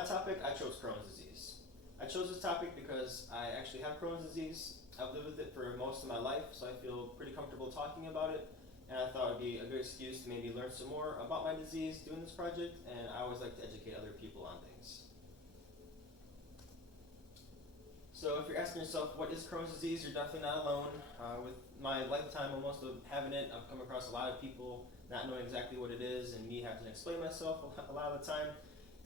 my topic, I chose Crohn's disease. I chose this topic because I actually have Crohn's disease. I've lived with it for most of my life, so I feel pretty comfortable talking about it. And I thought it would be a good excuse to maybe learn some more about my disease doing this project, and I always like to educate other people on things. So if you're asking yourself, what is Crohn's disease, you're definitely not alone. With my lifetime almost of having it, I've come across a lot of people not knowing exactly what it is, and me having to explain myself a lot of the time.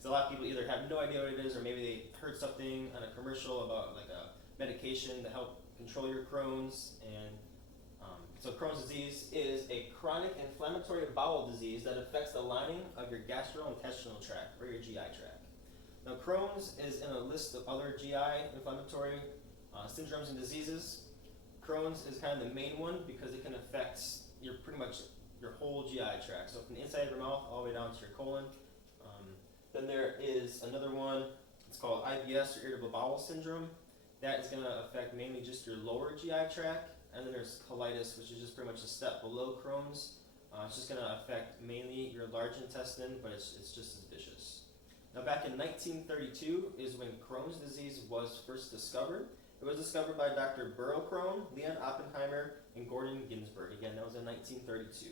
So a lot of people either have no idea what it is, or maybe they heard something on a commercial about like a medication to help control your Crohn's. And so Crohn's disease is a chronic inflammatory bowel disease that affects the lining of your gastrointestinal tract, or your GI tract. Now, Crohn's is in a list of other GI inflammatory syndromes and diseases. Crohn's is kind of the main one because it can affect pretty much your whole GI tract. So from the inside of your mouth all the way down to your colon. Then there is another one, it's called IBS, or irritable bowel syndrome. That is going to affect mainly just your lower GI tract. And then there's colitis, which is just pretty much a step below Crohn's. It's just going to affect mainly your large intestine, but it's just as vicious. Now, back in 1932 is when Crohn's disease was first discovered. It was discovered by Dr. Burrow Crohn, Leon Oppenheimer, and Gordon Ginsburg. Again, that was in 1932.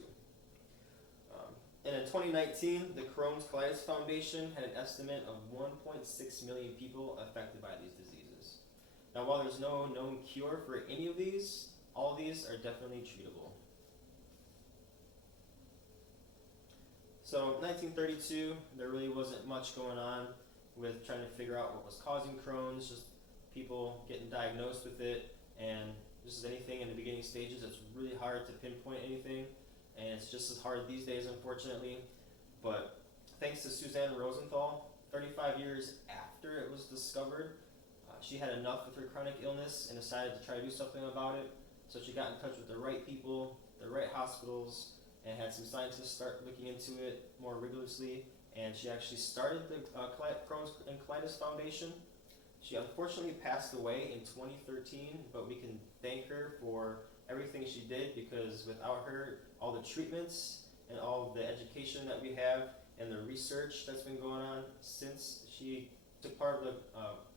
And in 2019, the Crohn's Colitis Foundation had an estimate of 1.6 million people affected by these diseases. Now, while there's no known cure for any of these, all of these are definitely treatable. So, in 1932, there really wasn't much going on with trying to figure out what was causing Crohn's, just people getting diagnosed with it, and just as anything in the beginning stages, it's really hard to pinpoint anything. And it's just as hard these days, unfortunately. But thanks to Suzanne Rosenthal, 35 years after it was discovered, she had enough with her chronic illness and decided to try to do something about it. So she got in touch with the right people, the right hospitals, and had some scientists start looking into it more rigorously. And she actually started the Crohn's and Colitis Foundation. She unfortunately passed away in 2013, but we can thank her for everything she did, because without her, all the treatments and all the education that we have and the research that's been going on since she took part of the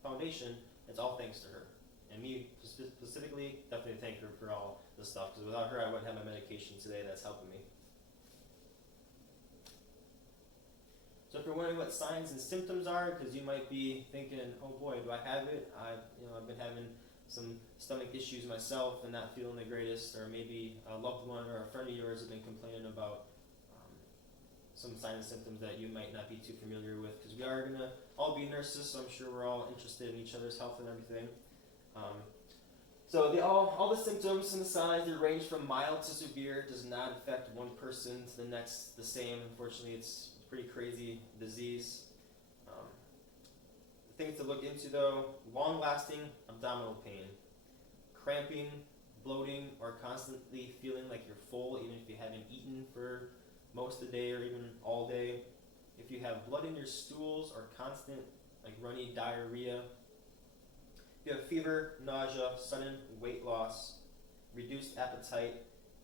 foundation, it's all thanks to her. And me specifically, definitely thank her for all this stuff, because without her, I wouldn't have my medication today that's helping me. So if you're wondering what signs and symptoms are, because you might be thinking, oh boy, do I have it? I've been having some stomach issues myself and not feeling the greatest, or maybe a loved one or a friend of yours have been complaining about some signs and symptoms that you might not be too familiar with, because we are going to all be nurses, so I'm sure we're all interested in each other's health and everything. So all the symptoms and the signs, they range from mild to severe. It does not affect one person to the next the same. Unfortunately, it's a pretty crazy disease. Things to look into though: long-lasting abdominal pain, cramping, bloating, or constantly feeling like you're full even if you haven't eaten for most of the day or even all day. If you have blood in your stools or constant like runny diarrhea. If you have fever, nausea, sudden weight loss, reduced appetite.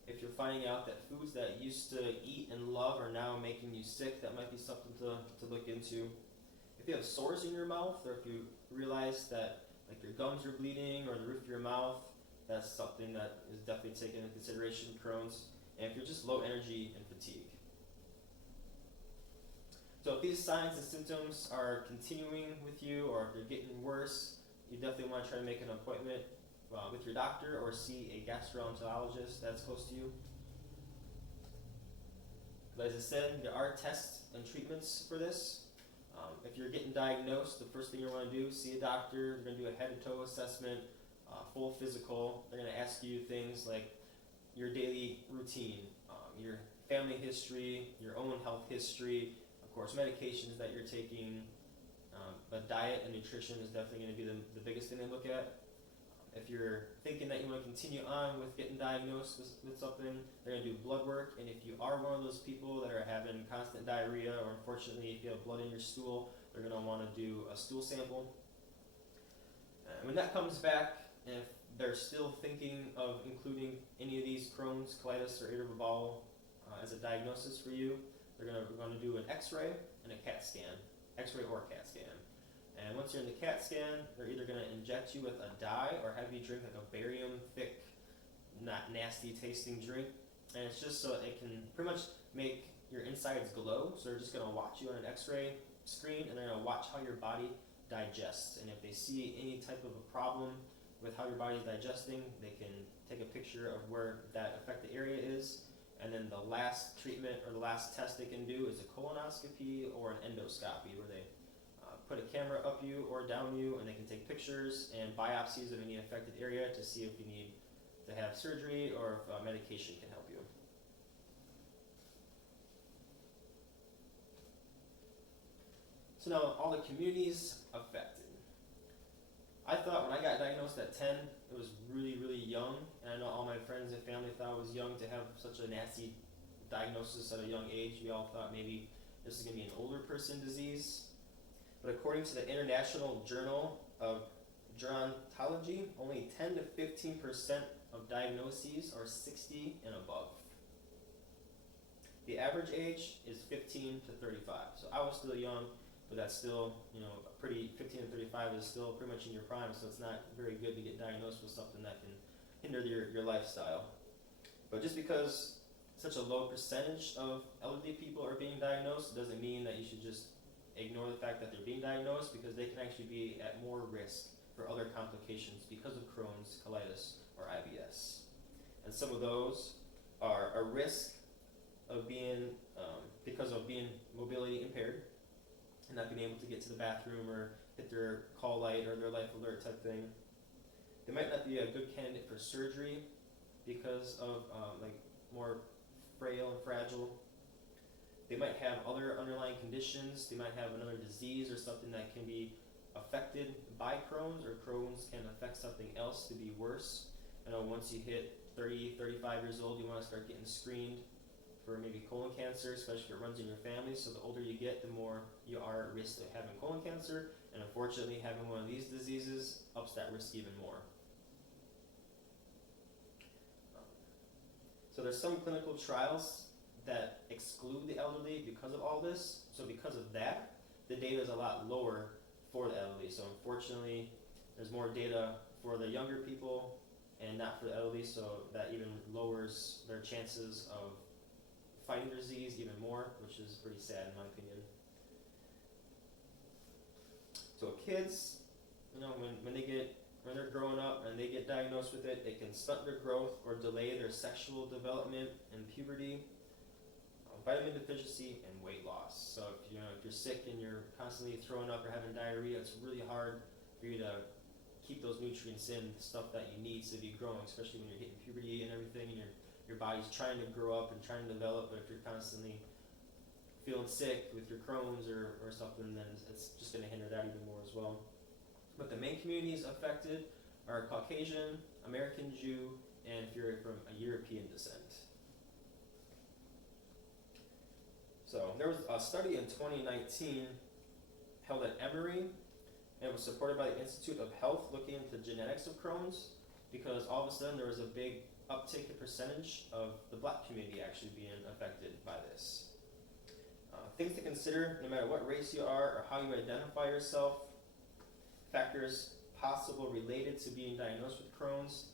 If you're finding out that foods that you used to eat and love are now making you sick, that might be something to look into. If you have sores in your mouth, or if you realize that like your gums are bleeding or the roof of your mouth, that's something that is definitely taken into consideration with Crohn's. And if you're just low energy and fatigue. So if these signs and symptoms are continuing with you, or if they're getting worse, you definitely want to try to make an appointment with your doctor or see a gastroenterologist that's close to you. But as I said, there are tests and treatments for this. If you're getting diagnosed, the first thing you want to do is see a doctor. They're going to do a head-to-toe assessment, full physical. They're going to ask you things like your daily routine, your family history, your own health history, of course, medications that you're taking. But diet and nutrition is definitely going to be the biggest thing they look at. If you're thinking that you want to continue on with getting diagnosed with something, they're going to do blood work. And if you are one of those people that are having constant diarrhea, or unfortunately if you have blood in your stool, they're going to want to do a stool sample. And when that comes back, if they're still thinking of including any of these Crohn's, colitis, or irritable bowel as a diagnosis for you, we're going to do an X-ray and a CAT scan, X-ray or CAT scan. And once you're in the CAT scan, they're either going to inject you with a dye or have you drink like a barium thick, not nasty tasting drink. And it's just so it can pretty much make your insides glow. So they're just going to watch you on an x-ray screen and they're going to watch how your body digests. And if they see any type of a problem with how your body is digesting, they can take a picture of where that affected area is. And then the last treatment or the last test they can do is a colonoscopy or an endoscopy, where they put a camera up you or down you, and they can take pictures and biopsies of any affected area to see if you need to have surgery or if medication can help you. So now all the communities affected. I thought when I got diagnosed at 10, it was really, really young. And I know all my friends and family thought it was young to have such a nasty diagnosis at a young age. We all thought maybe this is going to be an older person disease. But according to the International Journal of Gerontology, only 10 to 15% of diagnoses are 60 and above. The average age is 15 to 35. So I was still young, but that's still, 15 to 35 is still pretty much in your prime, so it's not very good to get diagnosed with something that can hinder your lifestyle. But just because such a low percentage of elderly people are being diagnosed doesn't mean that you should just ignore the fact that they're being diagnosed, because they can actually be at more risk for other complications because of Crohn's, colitis, or IBS. And some of those are a risk of being, because of being mobility impaired, and not being able to get to the bathroom or hit their call light or their life alert type thing. They might not be a good candidate for surgery because of more frail and fragile. They might have other underlying conditions. They might have another disease or something that can be affected by Crohn's, or Crohn's can affect something else to be worse. I know once you hit 30, 35 years old, you want to start getting screened for maybe colon cancer, especially if it runs in your family. So the older you get, the more you are at risk of having colon cancer. And unfortunately, having one of these diseases ups that risk even more. So there's some clinical trials that exclude the elderly because of all this. So because of that, the data is a lot lower for the elderly. So unfortunately, there's more data for the younger people and not for the elderly, so that even lowers their chances of fighting the disease even more, which is pretty sad in my opinion. So kids, when they're growing up and they get diagnosed with it, it can stunt their growth or delay their sexual development and puberty, vitamin deficiency, and weight loss. So if you're sick and you're constantly throwing up or having diarrhea, it's really hard for you to keep those nutrients in, stuff that you need to be growing, especially when you're hitting puberty and everything, and your body's trying to grow up and trying to develop. But if you're constantly feeling sick with your Crohn's or something, then it's just going to hinder that even more as well. But the main communities affected are Caucasian, American Jew, and if you're from a European descent. So there was a study in 2019 held at Emory, and it was supported by the Institute of Health looking into genetics of Crohn's, because all of a sudden there was a big uptick in percentage of the black community actually being affected by this. Things to consider, no matter what race you are or how you identify yourself, factors possible related to being diagnosed with Crohn's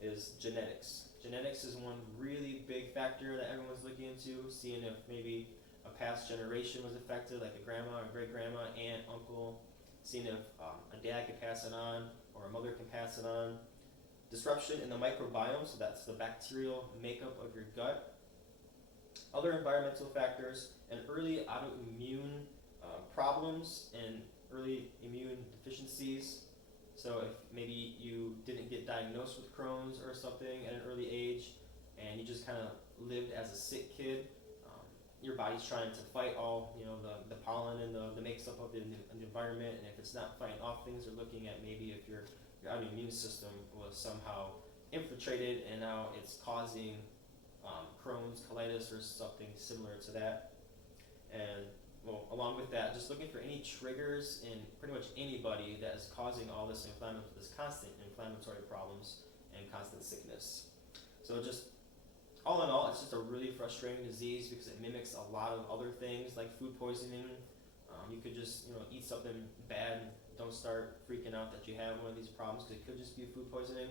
is genetics. Genetics is one really big factor that everyone's looking into, seeing if maybe a past generation was affected, like a grandma or great-grandma, aunt, uncle, seeing if a dad can pass it on or a mother can pass it on. Disruption in the microbiome, so that's the bacterial makeup of your gut. Other environmental factors, and early autoimmune problems and early immune deficiencies. So if maybe you didn't get diagnosed with Crohn's or something at an early age, and you just kind of lived as a sick kid, your body's trying to fight all the pollen and the makeup of the environment, and if it's not fighting off things, they're looking at maybe if your autoimmune system was somehow infiltrated and now it's causing Crohn's, colitis, or something similar to that. And along with that, just looking for any triggers in pretty much anybody that is causing all this constant inflammatory problems and constant sickness. So just all in all, it's just a really frustrating disease because it mimics a lot of other things like food poisoning, You could just eat something bad. Don't start freaking out that you have one of these problems because it could just be food poisoning.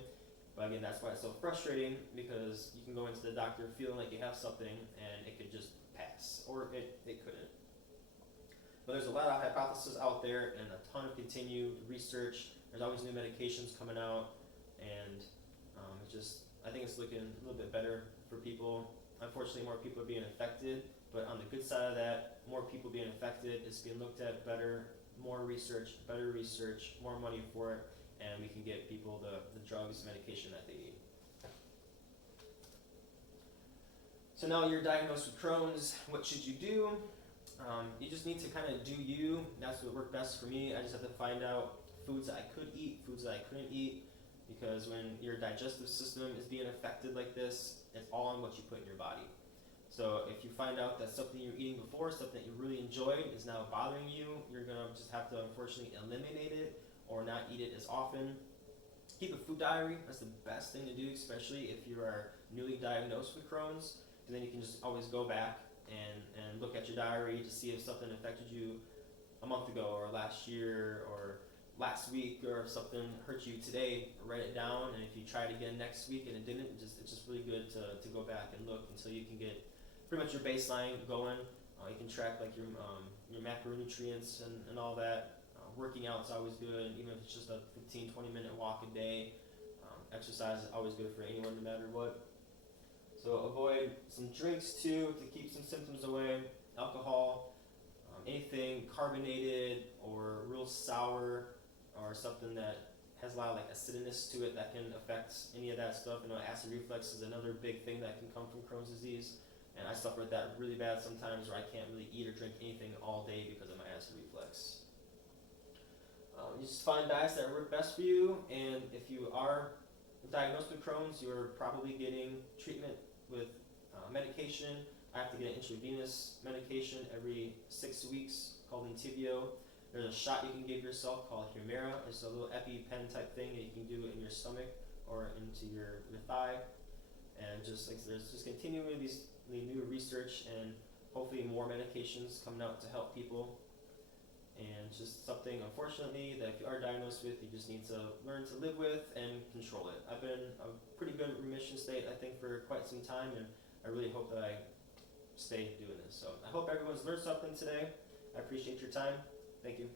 But again, that's why it's so frustrating, because you can go into the doctor feeling like you have something and it could just pass, or it couldn't. But there's a lot of hypotheses out there and a ton of continued research. There's always new medications coming out, and I think it's looking a little bit better for people. Unfortunately, more people are being infected, but on the good side of that, more people being infected, it's being looked at better, more research, better research, more money for it, and we can get people the drugs, medication that they need. So now you're diagnosed with Crohn's. What should you do? You just need to kind of do you. That's what worked best for me. I just had to find out foods that I could eat, foods that I couldn't eat, because when your digestive system is being affected like this, it's all on what you put in your body. So if you find out that something you were eating before, something that you really enjoyed, is now bothering you, you're going to just have to unfortunately eliminate it or not eat it as often. Keep a food diary. That's the best thing to do, especially if you are newly diagnosed with Crohn's, and then you can just always go back and look at your diary to see if something affected you a month ago or last year or last week, or if something hurt you today. Write it down, and if you try it again next week and it didn't, it's just really good to go back and look until you can get pretty much your baseline going. You can track like your macronutrients and all that. Working out is always good, even if it's just a 15-20 minute walk a day. Exercise is always good for anyone, no matter what. So avoid some drinks too to keep some symptoms away. Alcohol, anything carbonated or real sour, or something that has a lot of like acidness to it that can affect any of that stuff. Acid reflux is another big thing that can come from Crohn's disease, and I suffer with that really bad sometimes, where I can't really eat or drink anything all day because of my acid reflux. You just find diets that work best for you, and if you are diagnosed with Crohn's, you're probably getting treatment with medication. I have to get an intravenous medication every 6 weeks called Entyvio. There's a shot you can give yourself called Humira. It's a little EpiPen type thing that you can do in your stomach or into your thigh. And there's just continually these new research and hopefully more medications coming out to help people. And just something, unfortunately, that if you are diagnosed with, you just need to learn to live with and control it. I've been in a pretty good remission state, I think, for quite some time, and I really hope that I stay doing this. So I hope everyone's learned something today. I appreciate your time. Thank you.